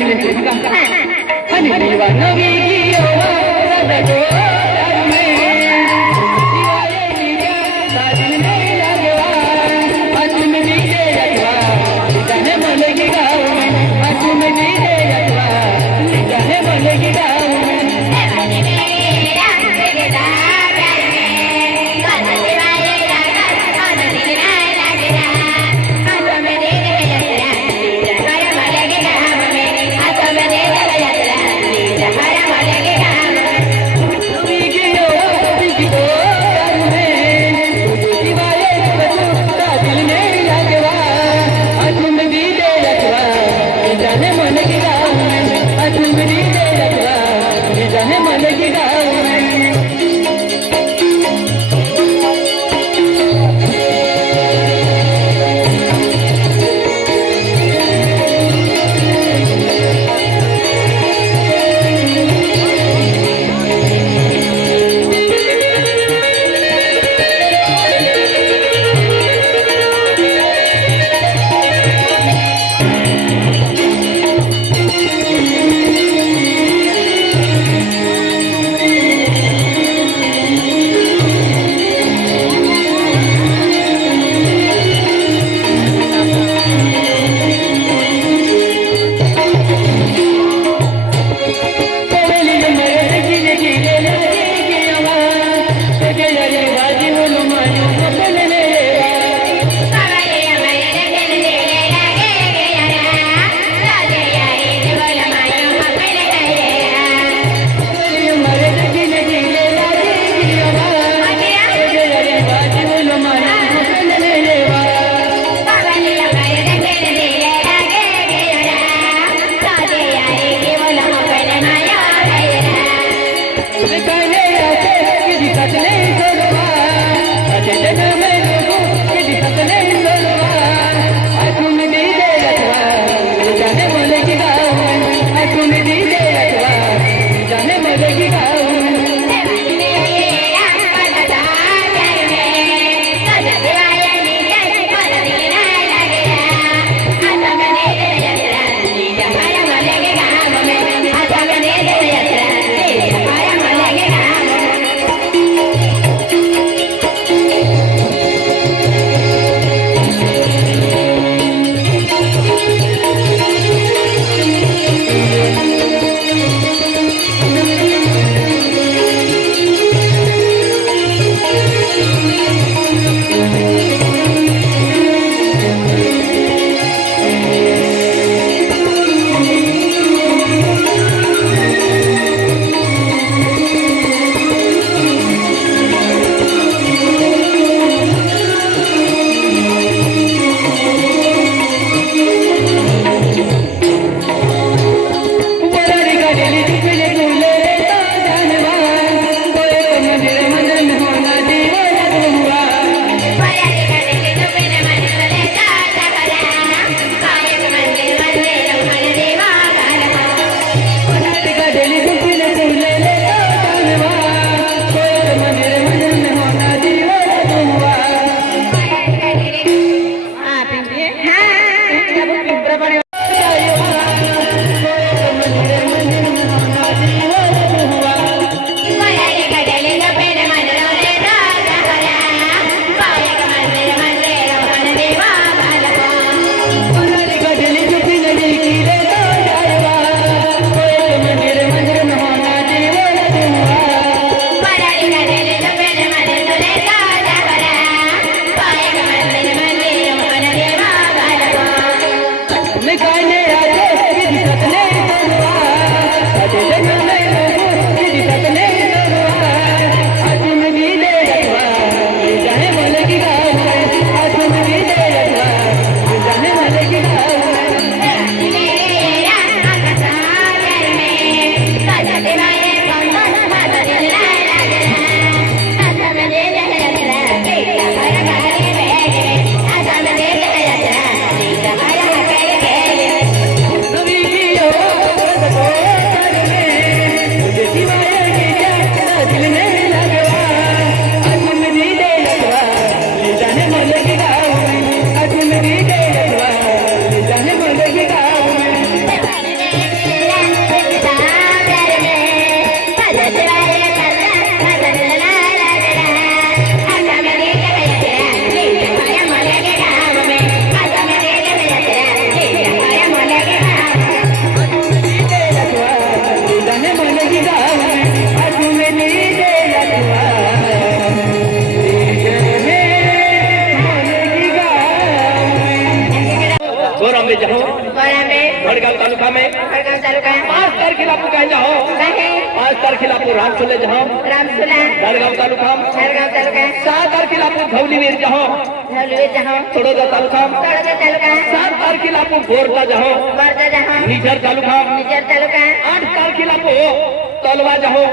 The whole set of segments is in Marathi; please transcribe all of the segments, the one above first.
Hãy subscribe cho kênh Ghiền Mì Gõ để không bỏ lỡ काय जाओ 5 तारखेला आपण रामसुले जाहो जळगाव तालुका 6 तारखेला आपण धवलीवीर जाहो तळोदा तालुका 7 तारखेला आपण बोरला जाहो निझर तालुका 8 तारखेला आपण तलवा जाहो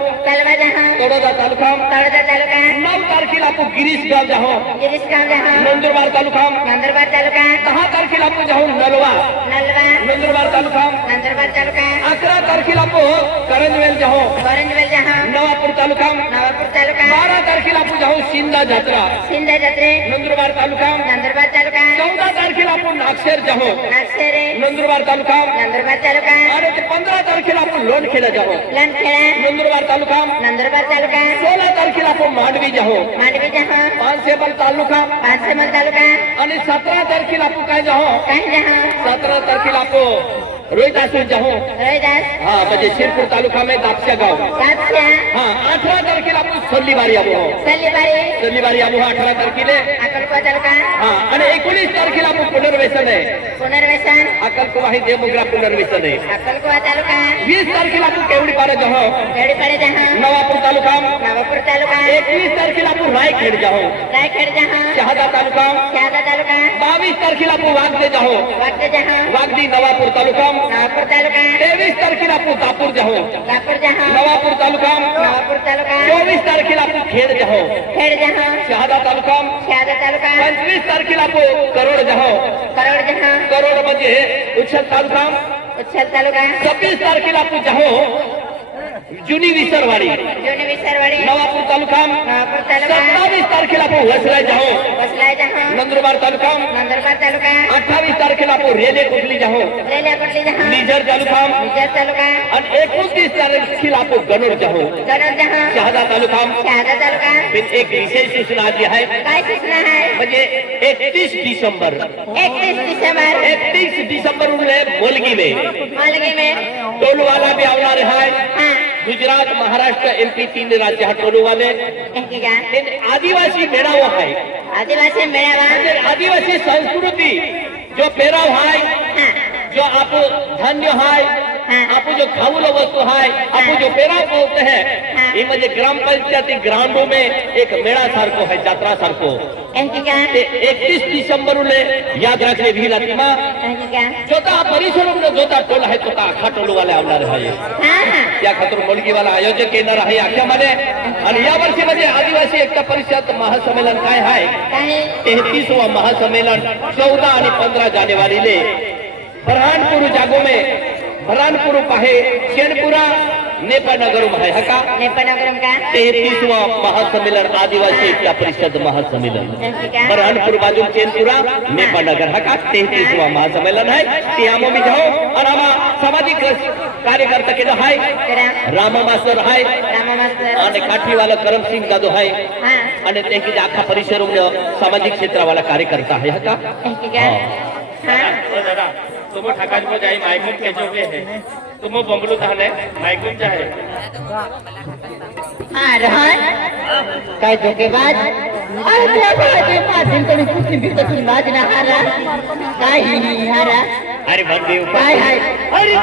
तळोदा तालुका 9 तारखेला आपण गिरीशगाव जाहो नंदुरबार तालुका 10 तारखेला आपण जाहो नलवा नंदुरबार तालुका 11 तारखेला आपण करंजवेल जाहो नवापूर तालुका 12 तारखेला आपण जाहो शिंदा जत्रा नंदुरबार तालुका 14 तारखेला आपण नागशेर जाहो नंदुरबार तालुका आणि 15 तारखेला आपण लोणखेडा जाहो नंदुरबार तालुका 16 तारखेला आपण मांडवी जाहो पानसेमल तालुका आणि 17 तारखेला आपण काय जाहो 17 तारखेला आपण रोहिदास जाहो हाँ म्हणजे शिरपूर तालुका में दापसा गाँव हाँ 18 तारखेला आपण सल्लीबारी आबो 18 तारखेला हाँ आणि 19 तारखेला आपण पुनर्वसन आहे अक्कलकोवा देवमोगरा पुनर्वसन आहे 20 तारखेला आपण केवडीपाडा जाहो नवापूर तालुका 21 तारखेला आपण रायखेड जाहो शहादा तालुका 22 तारखेला आपण वागदे जाहो वागदी नवापूर तालुका 23 तारखेला आपण दापूर जाहो नवापूर तालुका 24 तारखेला आपण खेड जाहो शहादा तालुका 25 तारखेला आपण करोड जाहो करोड म्हणजे उच्छल तालुका 26 तारखेला आपण जाहो जुनी विसरवाडी नवापूर तालुका 27 तारखेला आपण वसराय जाहो नंदुरबार तालुका 28 तारखेला आपण रेले कुठली जाहो निझर तालुका आणि 29 तारखेला आपण गणोर जाहो शहादा तालुका एक विशेष सूचना आली आहे म्हणजे 31 डिसेंबर 31 डिसेंबर मोलगी में टोलवाला भी आवणार है गुजरात महाराष्ट्र एमपी 3 राज्य हा टोलवाले आदिवासी मेळावा है आदिवासी संस्कृति जो पेराव है जो आप धान्य है आप जो खाऊला वस्तू है आप जो पेराव बोलते हैं ये म्हणजे ग्रामपंचायती ग्राउंडो में एक मेळा सारखो है जात्रा सारखो 31 डिसेंबर याद रखले भी लातिमा जोता परिसर जोता टोल है तो आखा टोल वाले आवणार आहे त्या खातर मुलगी वाला आयोजक येणार आहे आख्यामध्ये आणि या वर्षी मध्ये आदिवासी एकता परिषद महासंमेलन काय आहे 33वां महासंमेलन 14 आणि 15 जानेवारीले बरहानपुर जागो में बरहानपुर पाहे शेनपुरा नेपानगर है हका 33वां महासम्मेलन आदिवासी एकता परिषद महासम्मेलन बरहानपुर बाजू चेनपुरा नेपानगर हका 33वां महासम्मेलन है त्यामो भी जाओ और आमा सामाजिक कार्यकर्ता के है रामा मास्टर है आणि काठीवाला करम सिंह दादो है आणि त्याची आखा परिसर सामाजिक क्षेत्र वाला कार्यकर्ता है हका तुम ठाकाज में जाई माइकुम के जोगे है तुम बंगलो थाने माइकुम चाहे हां रहन काय जोगेबाज अरे बाजे पासिन तरी कुछ भी तो बाज ना हारा काय ही हारा अरे भगदेव काय है अरे